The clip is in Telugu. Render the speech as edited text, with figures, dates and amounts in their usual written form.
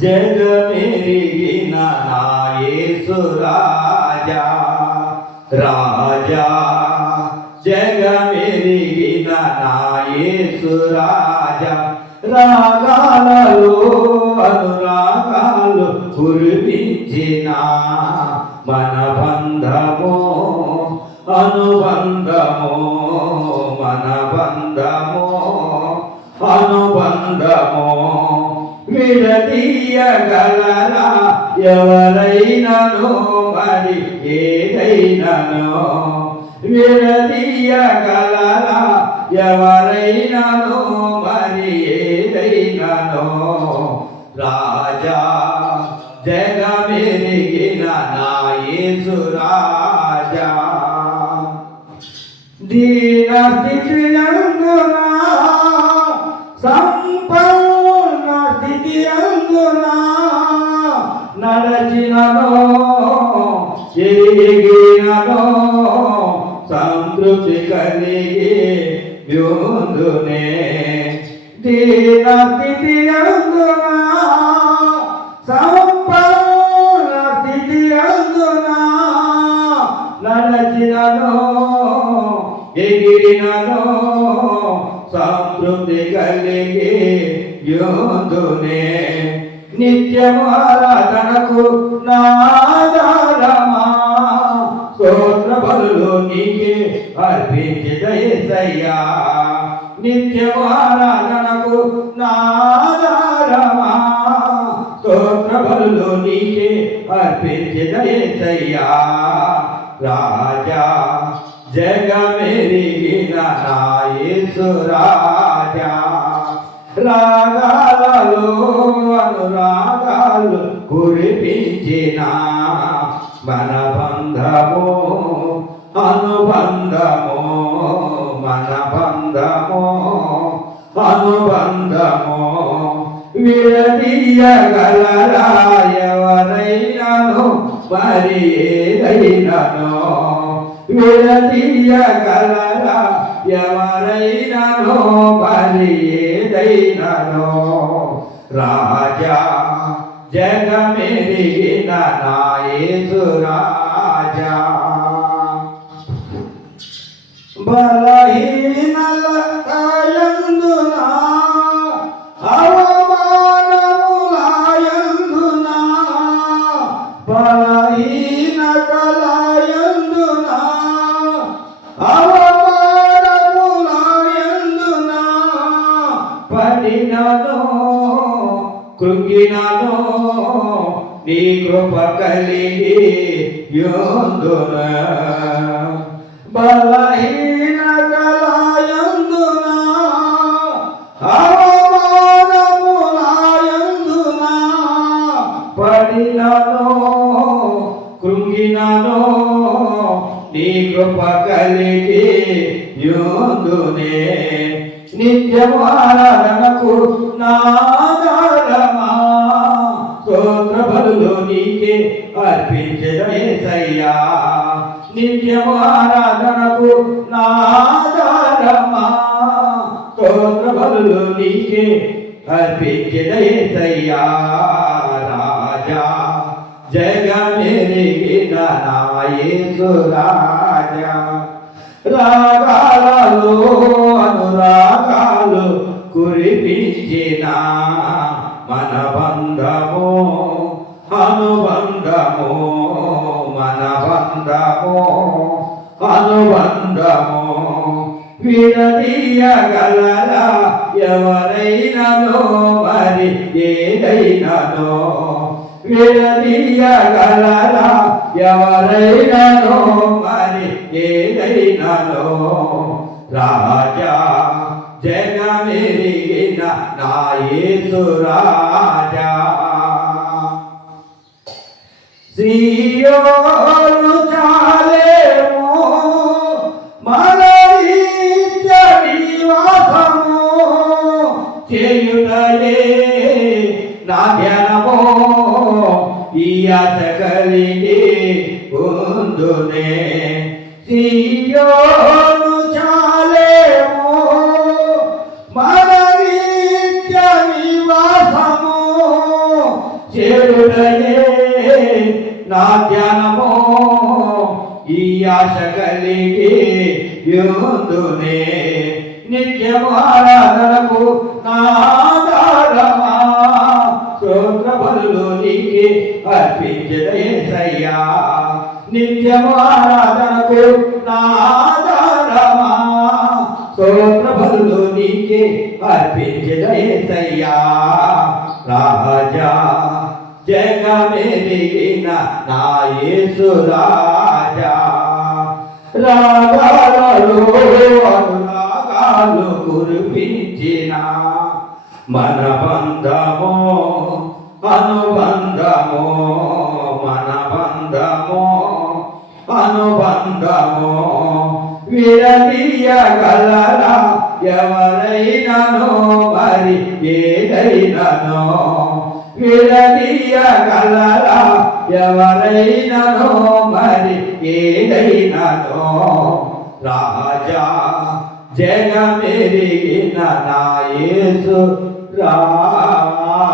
జగమెరిగిన నా యేసు రాజా రాజా జగమెరిగిన నా యేసు రాజా రాగాలలో అనురాగాలు కురిపించిన మన బంధము అనుబంధము మన బంధము అనుబంధము విడదీయగలరా ఎవరైనానో మరి ఏదైనానో విడదీయగలరా ఎవరైనానో మరి ఏదైనానో రాజా జగమెరిగిన నా యేసు రాజా దీన స్థితి అందునా సంపూర్ణ స్థితి అందునా నడచినలో ఎరిగినలో సంతృప్తి కలిగి యోందునే దీన స్థితి అందునా సంపూర్ణ స్థితి అందునా నడచినలో ఎగిరినలో సంతృప్తి కలిగి యోందునే నిత్యము ఆరాధనకు నాదారమా స్తోత్ర బలులు నీకే అర్పించదయ్యా నిత్యము ఆరాధనకు నాదారమా స్తోత్ర బలులు నీకే అర్పించదయ్యా రాజా జగమెరిగిన నా యేసు రాజా రాగాలలో అనురాగాలు కురిపించిన మన బంధము అనుబంధము మన బంధము అనుబంధము విడదీయగలరా ఎవరైనానో మరి ఏదైనానో విడదీయగలరా ఎవరైనానో మరి ఏదైనానో రాజా జగమెరిగిన నా యేసు రాజా బలహీనలయందునా అవమానములయందునా బలహీనతలయందునా అవమానములయందునా పడినను కృంగినను నీ కృప కలిగి యోందునా బలహీనతలయందునా అవమానములయందునా పడినను కృంగినను నీ కృప కలిగి యోందునే నిత్యము ఆరాధనకు నాదారమా స్తోత్ర బలులు నీకే అర్పించదయ్యా నిత్యము ఆరాధనకు నాదారమా స్తోత్ర బలులు నీకే అర్పించదయ్యా రాజా జగమెరిగిన నా యేసు రాజా రాగాలలో అనురాగాలు కురిపించిన మన బంధము అనుబంధము మన బంధము అనుబంధము విడదీయగలరా ఎవరైనానో మరి ఏదైనానో విడదీయగలరా ఎవరైనానో మరి ఏదైనానో రాజా జగమెరిగిన నా యేసు రాజా సియోను చాలేమో మన నిత్య నివాసము చేయుటయే నా ధ్యానమో ఈ ఆశ కలిగి ఉందునే సియోను చాలేమో మన నిత్య నివాసము చేరుటయే నా ధ్యానమో ఈ ఆశ కలిగి యుందునే నిత్యము ఆరాధనకు నాదారమా స్తోత్ర బలులు నీకే అర్పించదయ్యా నిత్యము ఆరాధనకు నాదారమా స్తోత్ర బలులు నీకే అర్పించదయ్యా రాజా జగమెరిగిన నా యేసు రాజా రాగాలలో అనురాగాలు కురిపించిన మన బంధమో అనుబంధమో మన బంధమో అనుబంధమో విడదీయగలరా ఎవరైనానో మరి ఏదైనానో విడదీయగలరా ఎవరైనానో మరి ఏదైనానో రాజా జగమెరిగిన నా యేసు రాజా